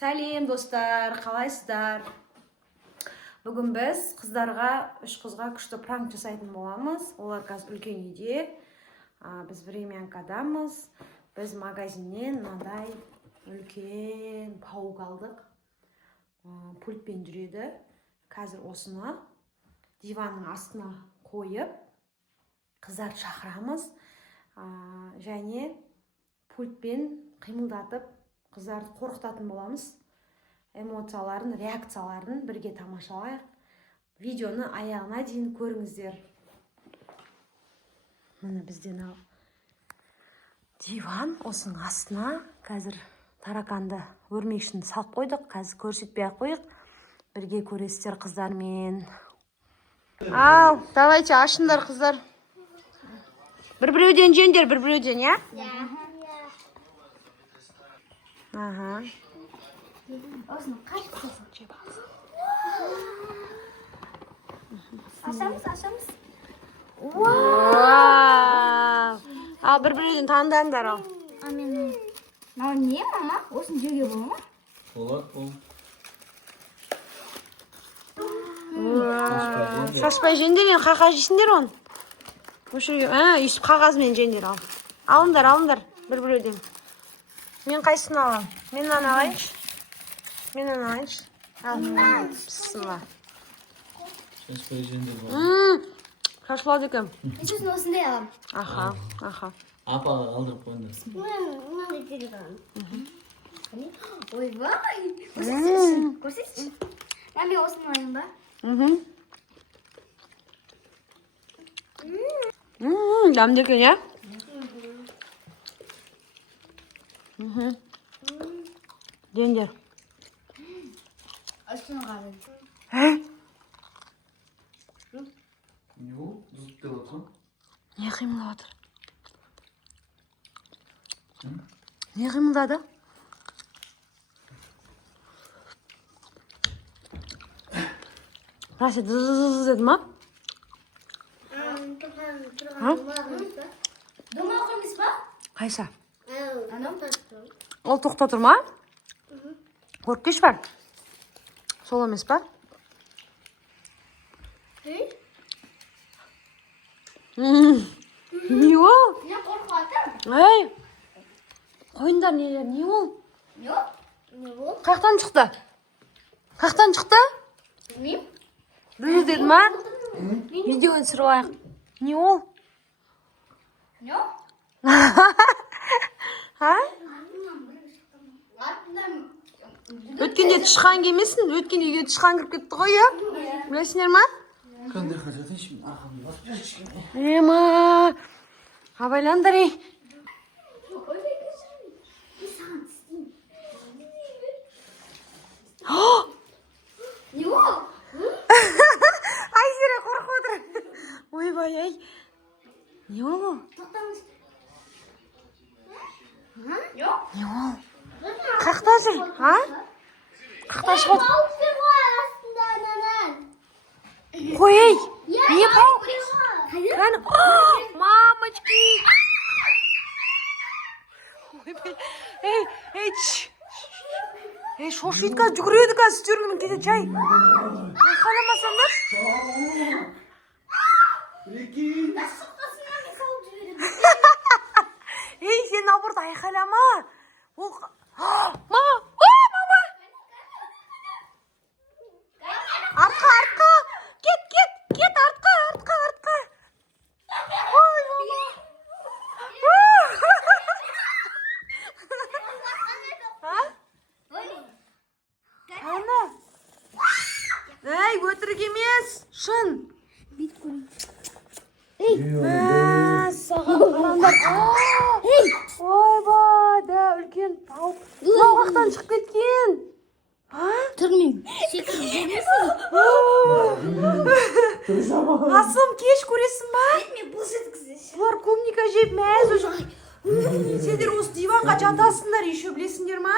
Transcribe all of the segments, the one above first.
Сәлем достар, қалайсыздар? Бүгін біз қыздарға, үш қызға күшті пранк жасайтын боламыз. Олар қазір үлкен үйде. Біз времянкадамыз. Біз магазиннен мынандай үлкен паук алдық. Пультпен жүреді. Қазір осыны диванның астына қойып, қыздарды шақырамыз. Және пультпен қимылдатып, қыздарды қорқытатын боламыз. Эмоцияларын, реакцияларын бірге тамашалайық. Видеоны аяғына дейін көріңіздер. Міне бізден ал. Диван осының астына қазір тараканды өрмекшін салып қойдық. Қазір көрсетпей ақ қойық. Бірге көресіздер қыздармен. Ал, давайте ашыңдар қыздар. Бір-біреуден жеңдер, бір-біреуден, я? Ага. Ашамыз. Ал бір-біреуден таңдаңдар ал. Мынау не, мама? Осыны жеуге бола ма? Болады, Шашпай жеңдер, қақа жейсіңдер оны. Үйсіп қағазымен жеңдер ал. Алыңдар, бір-біреуден. Мен қайсысын алам? Мен алайыншы. Ал, піссіма. Шашпай жеңдер бар. Шашылады екен. Сосын осындай алам. Аха. Апаға алдырып қойыңдар. Мынандай терек алам. Ойбай! Көрсетші. Мен осыны алайын ба? Дәмді екен, я? Жеңдер. Осыны қалым. Не ол? Бұзып деп отырсың? Не қимылдап отыр? Не қимылдады? Расы дыз деді ма? Дома оқымыз ба? Қайса? Анам? Ол тоқта тұр ма? Қорқеш бар? Сол емес па? Не ол? Не қорқуатым? Ей! Қойындар нелер, не ол? Не ол? Қақтан шықты? Білмеймін. Дыз деді ма? Видеоны түсіріп алайық. Не ол? Не ол? Өткенде тышқан келмесін, өткенде үйге тышқан кіріп кетті ғой, я? Білесіңдер ма? Қандай қажет ешім арқамды басып жүрші. Ема! Абайландар, ей! Не ол? Айзере қорқып отыр. Ойбай, ай. Не ол? Тоқтаңыз. Не ол? Қақта жүр, а? Қақта шығып отыр. Қой, ей! Не паук? Қаны? Мамочки! Ойбай, ей, чш! Ей, шошиды қазір, жүгіреді қазір, үстеріңнің кейде чай. Айқаламасаңдар? Ей, сен абырды айқалама. Ол... Мама! Мама! Артқа! Кет, артқа! Ой, мама! Ана! Ей, өтірік емес, шын! Саған қараңдар. Ойбай, да, үлкен паук. Пауқақтан шығып кеткен. Тұрмеймін. Секіріп жүрмесің? Асым, кеш көресің ба? Бетіме бұз еткізеші. Бұлар клубника жеп мәз уже. Сендер осы диванға жатасыңдар, еще білесіңдер ма?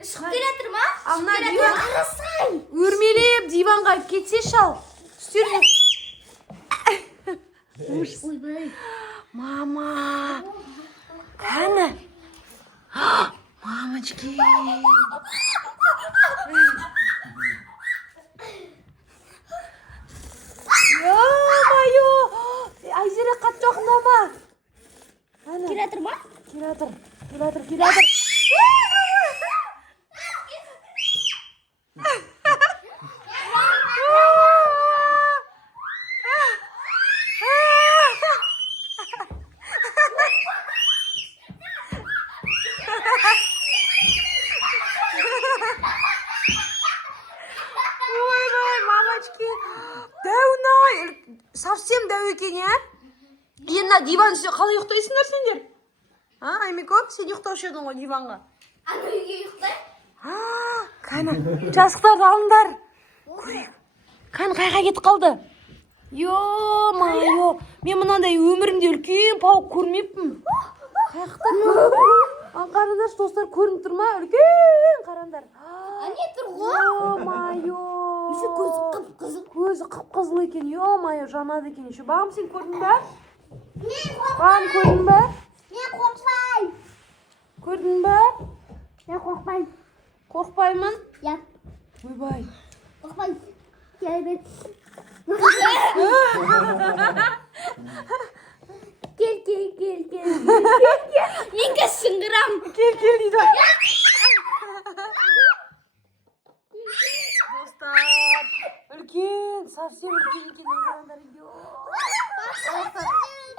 Шығып келетір ма? Ана диван Қарасай. өрмелеп диванға кетсе шал. Үстеріне... Ойбай. Мама! Қаны? Мамочки! совсем дәу екен, иә? Енді мына диван үстіне қалай ұйықтайсыңдар сендер? Аймико, сен ұйықтаушы едің ғой диванға. Ана үйге ұйықтай. Кәні, жасықтарды алыңдар. Кәні қайға кетіп қалды? Йо-майо, мен мынандай өмірімде үлкен пауық көрмеппін. Қайықта? Қараңдар, достар, көрініп тұр ма? Үлкен қараңдар. Не тұр ғой? Йо-майо. Көзі қып-қызыл. Көзі қып-қызыл екен. Йо-майо, жанады екен. Еще бағым, сен көрдің ба? Мен Бағым, көрдің ба? қорқпаймын. Көрдің ба? Мен қорқпаймын. Қорқпаймын? Я Ойбай. қорқпаймын. Келбет. Кел. Мен шыңғырам. Кел дейді. Достар, үлкен, совсем үлкен екен. Қараңдар,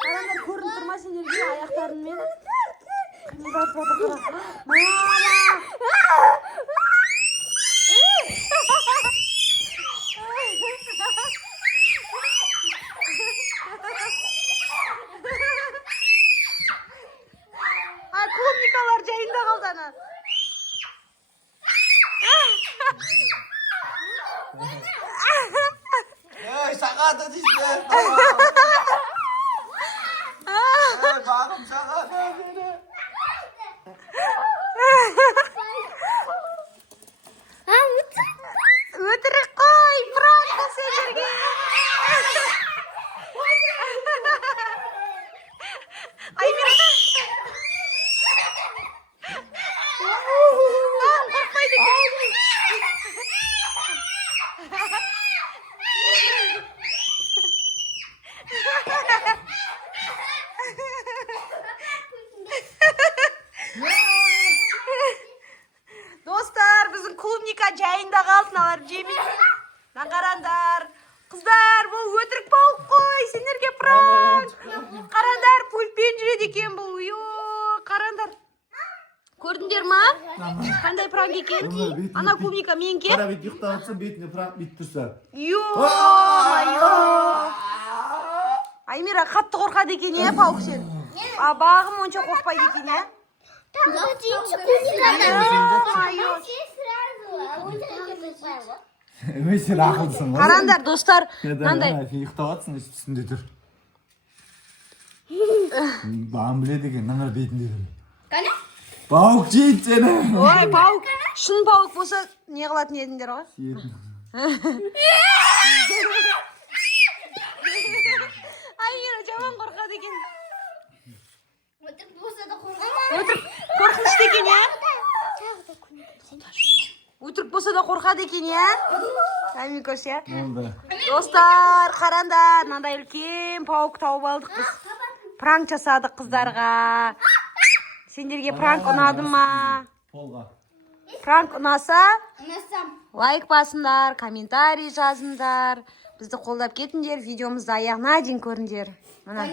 қараңдар, көрініп тұр ма сендерге аяқтарымен? Қимылдатып отыр, қара. Клубникалар жайында қалды ана. Ey şaka dedi işte. Bakım şaka dedi. Өтірік қой, правда сендерге. Аймира. Қорқпайды екен. Достар, біздің клубника жайында қалды, налар жемейді. Қараңдар. Қыздар, бұл өтірік пауық қой, сендерге пранк. Қараңдар, пультпен жүреді екен бұл. Қараңдар. Көрдіңдер ма? Қандай пранк екен? Ана клубника менге. Қара бет ұйықтап отырса бетіне пранк бит тұрса. Аймира қатты қорқады екен, пауық сен. Бағым онша қорқпайды екен, иә? Сен ақылдысың ғой. Қараңдар, достар, мынандай. Ұйықтап отырсың, үстінде тұр. Бағым біледі екен, мына бетінде тұр. Қане? Пауық жейді сені. Ой, пауық. Шын пауық болса, не қылатын едіңдер ғой? Аймира жаман қорқады екен. Өтірік болса да қорқамын. Өтірік қорқынышты екен, иә? Өтірік болса да қорқады екен, иә? Аймикош, иә? Достар, қараңдар, мынандай үлкен пауық тауып алдық біз. Пранк жасадық қыздарға. Сендерге пранк ұнады ма? Пранк ұнаса, лайк басыңдар, комментарий жазыңдар. Бізді қолдап кетіңдер, видеомызды аяғына дейін көріңдер. Мына.